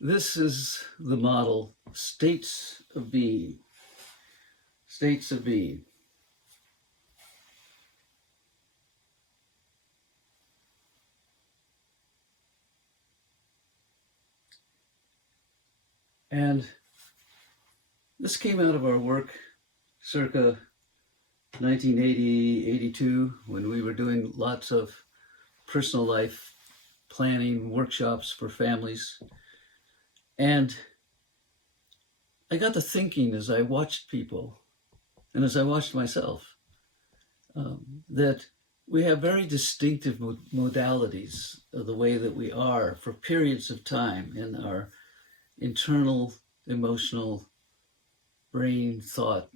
This is the model, states of being. States of being. And this came out of our work circa 1980, 82, when we were doing lots of personal life planning workshops for families. And I got to thinking as I watched people and as I watched myself that we have very distinctive modalities of the way that we are for periods of time in our internal, emotional, brain, thought,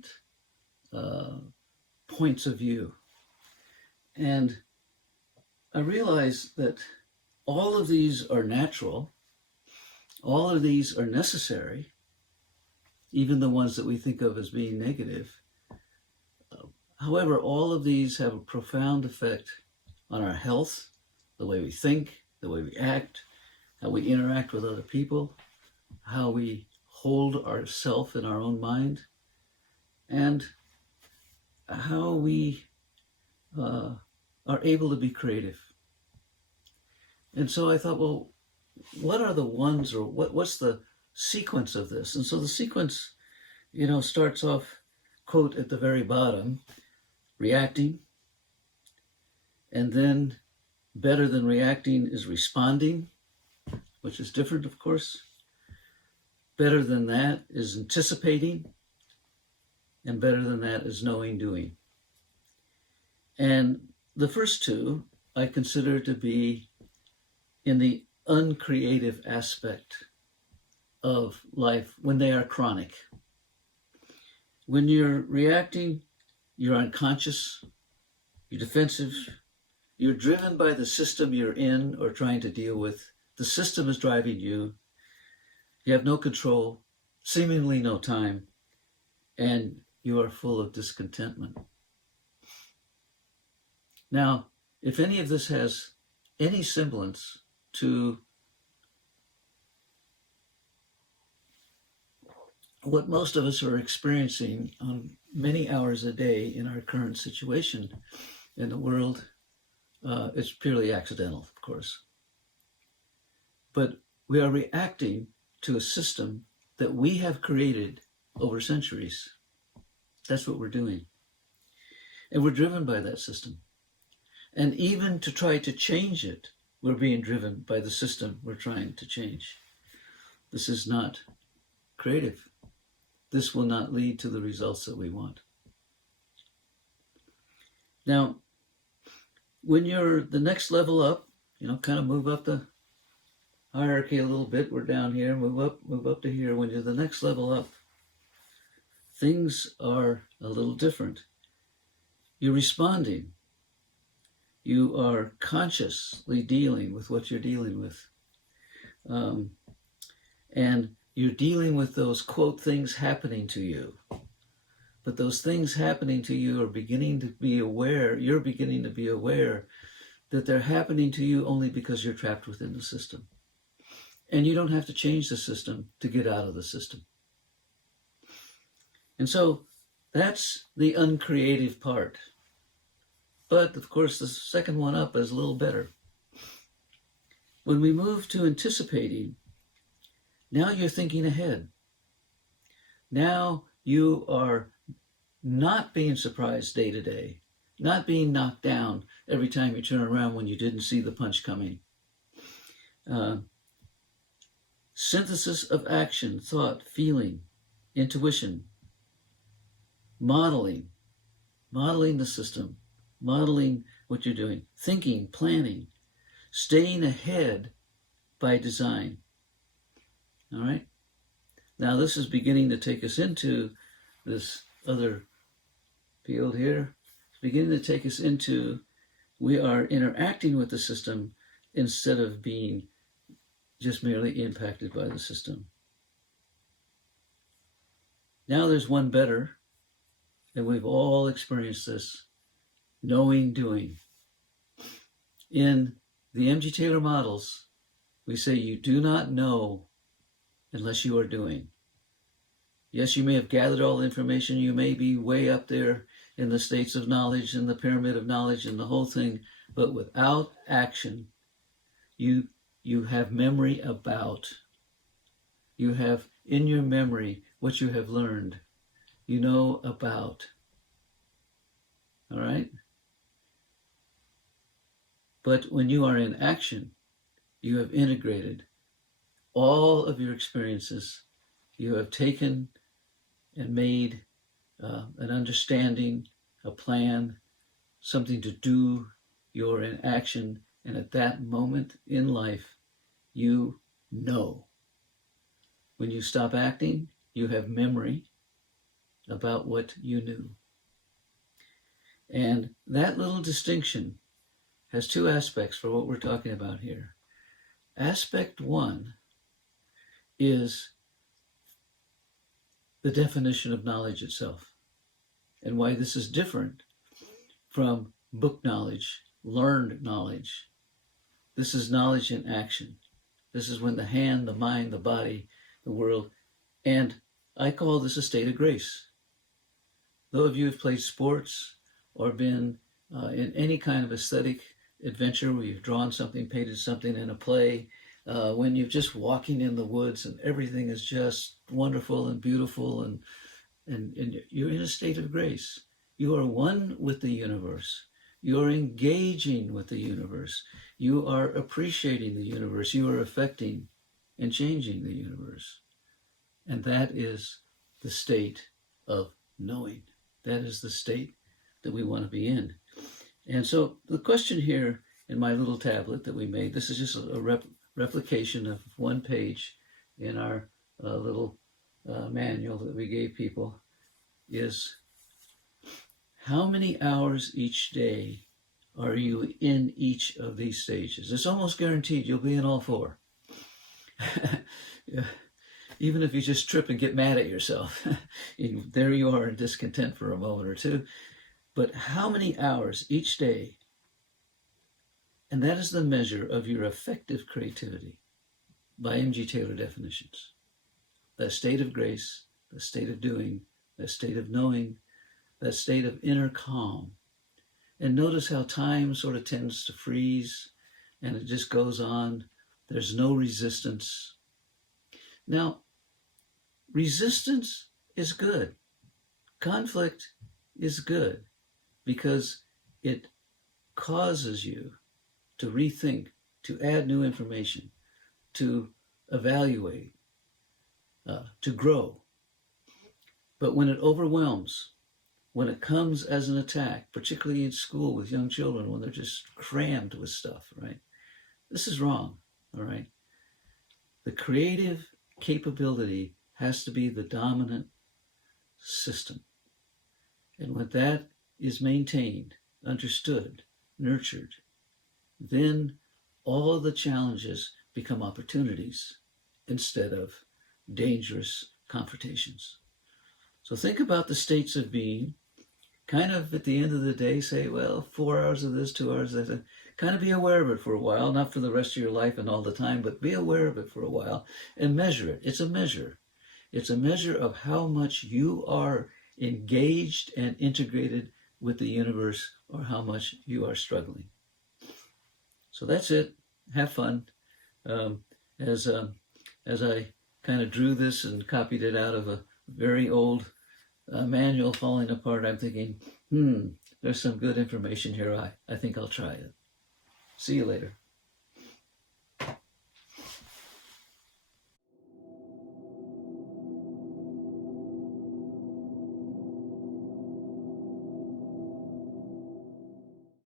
points of view. And I realized that all of these are natural, all of these are necessary, even the ones that we think of as being negative. However, all of these have a profound effect on our health, the way we think, the way we act, how we interact with other people, how we hold ourself in our own mind, and how we are able to be creative. And so I thought, well, what are the ones, or what's the sequence of this? And so the sequence, starts off, quote, at the very bottom, reacting, and then better than reacting is responding, which is different, of course. Better than that is anticipating, and better than that is knowing, doing. And the first two I consider to be in the uncreative aspect of life when they are chronic. When you're reacting, you're unconscious, you're defensive, you're driven by the system you're in or trying to deal with. The system is driving you. You have no control, seemingly no time, and you are full of discontentment. Now, if any of this has any semblance to what most of us are experiencing on many hours a day in our current situation in the world, it's purely accidental, of course. But we are reacting to a system that we have created over centuries. That's what we're doing. And we're driven by that system. And even to try to change it, we're being driven by the system we're trying to change. This is not creative. This will not lead to the results that we want. Now, when you're the next level up, kind of move up the hierarchy a little bit. We're down here, move up to here. When you're the next level up, things are a little different. You're responding. You are consciously dealing with what you're dealing with. And you're dealing with those, quote, things happening to you. But those things happening to you are beginning to be aware, you're beginning to be aware that they're happening to you only because you're trapped within the system. And you don't have to change the system to get out of the system. And so that's the uncreative part. But of course, the second one up is a little better. When we move to anticipating, now you're thinking ahead. Now you are not being surprised day to day, not being knocked down every time you turn around when you didn't see the punch coming. Synthesis of action, thought, feeling, intuition, modeling the system, modeling what you're doing, thinking, planning, staying ahead by design. All right? Now this is beginning to take us into this other field here. It's beginning to take us into, we are interacting with the system instead of being just merely impacted by the system. Now there's one better, and we've all experienced this, knowing, doing. In the M.G. Taylor models, we say you do not know unless you are doing. Yes, you may have gathered all the information. You may be way up there in the states of knowledge and the pyramid of knowledge and the whole thing, but without action, you have memory about. You have in your memory what you have learned. You know about. All right? But when you are in action, you have integrated all of your experiences. You have taken and made an understanding, a plan, something to do. You're in action, and at that moment in life, you know. When you stop acting, you have memory about what you knew. And that little distinction has two aspects for what we're talking about here. Aspect one is the definition of knowledge itself, and why this is different from book knowledge, learned knowledge. This is knowledge in action. This is when the hand, the mind, the body, the world, and I call this a state of grace. Those of you who have played sports or been in any kind of aesthetic adventure where you've drawn something, painted something in a play, when you're just walking in the woods and everything is just wonderful and beautiful, and you're in a state of grace. You are one with the universe. You're engaging with the universe. You are appreciating the universe. You are affecting and changing the universe. And that is the state of knowing. That is the state that we want to be in. And so the question here in my little tablet that we made, this is just a replication of one page in our little manual that we gave people, is how many hours each day are you in each of these stages? It's almost guaranteed you'll be in all four. Yeah. Even if you just trip and get mad at yourself, there you are in discontent for a moment or two. But how many hours each day? And that is the measure of your effective creativity by M.G. Taylor definitions. That state of grace, that state of doing, that state of knowing, that state of inner calm. And notice how time sort of tends to freeze and it just goes on. There's no resistance. Now, resistance is good. Conflict is good because it causes you to rethink, to add new information, to evaluate, to grow. But when it overwhelms, when it comes as an attack, particularly in school with young children, when they're just crammed with stuff, right? This is wrong, all right? The creative capability has to be the dominant system. And when that is maintained, understood, nurtured, then all of the challenges become opportunities instead of dangerous confrontations. So think about the states of being. Kind of at the end of the day say, well, 4 hours of this, 2 hours of that. Kind of be aware of it for a while, not for the rest of your life and all the time, but be aware of it for a while and measure it. It's a measure. It's a measure of how much you are engaged and integrated with the universe or how much you are struggling. So that's it. Have fun. As I kind of drew this and copied it out of a very old manual falling apart, I'm thinking, there's some good information here. I think I'll try it. See you later.